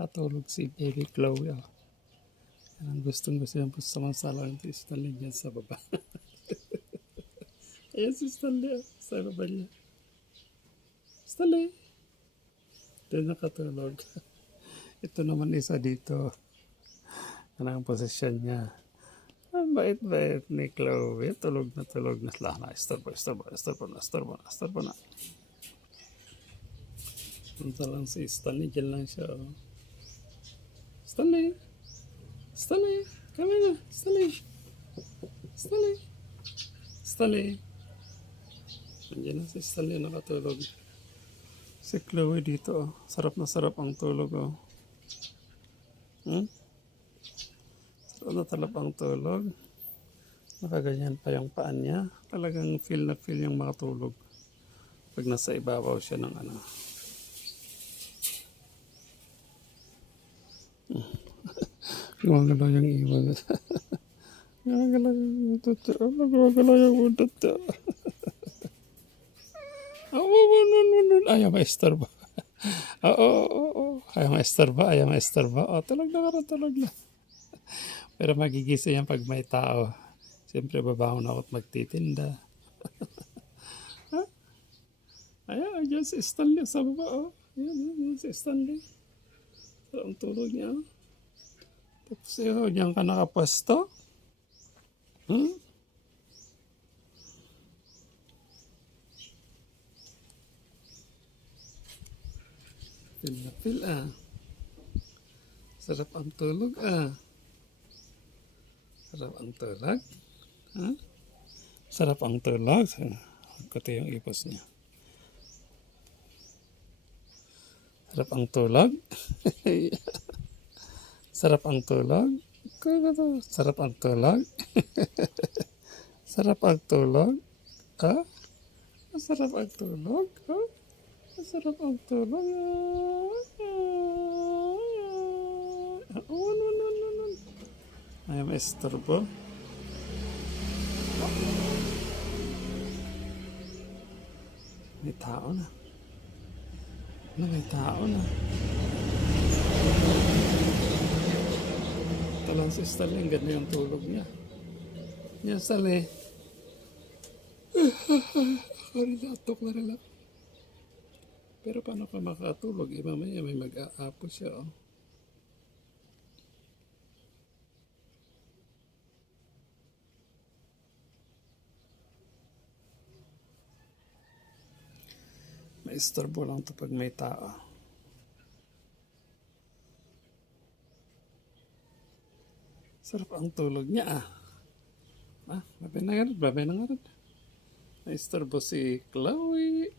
Nakatulog si Baby Chloe. Oh. Yan ang gustong-gusto yung samansalang ito Stanley dyan sa baba. Ayan si Stanley. Oh. Sa baba niya. Stanley. Doon nakatulog. Ito naman isa dito. Yan ang posisyon niya. Ang bait-bait ni Chloe. Tulog na tulog na. Istorbo na. Punta lang si Stanley. Diyan lang siya. Oh. Stanley. Kama na. Stanley. Nandiyan na si Stanley nakatulog. Si Chloe dito. Oh. Sarap na sarap ang tulog. Oh. Sarap na talap ang tulog. Nakaganyan pa yung paan niya. Talagang feel na feel yung makatulog. Pag nasa ibabaw siya ng ano. Gumagalaw yung iwan. Gumagalaw yung totoo. Gumagalaw yung totoo. Ayaw maistorbo. Oo. Ayaw maistorbo. Oh, tulog na. Pero magigising yan pag may tao. Siyempre babangon ako at magtitinda. Ayan, dyan si Stanley sa baba. Oh. Ayan si Stanley. So, ang tulog niya. Tapos diyan ka nakapwesto. Feel na feel Sarap ang tulog Sarap ang tulog. Sarap ang tulog. Kuti yung ipos niya. Sarap ang tulog. Sarap ang tulog. Sarap ang tulog. Sarap ang tulog. Sarap ang tulog. Sarap ang tulog. No. Ayaw maistorbo. May tao na. May tao na. Talang si Stanley, ang ganda yung tulog niya. Yan, Stanley. Ako na rin ako. Pero paano ka makatulog? Mamaya may mag-aapo siya. Oh. Maistorbo lang ito pag may tao. Sarap ang tulog niya babay na nga rin. Maistorbo si Chloe.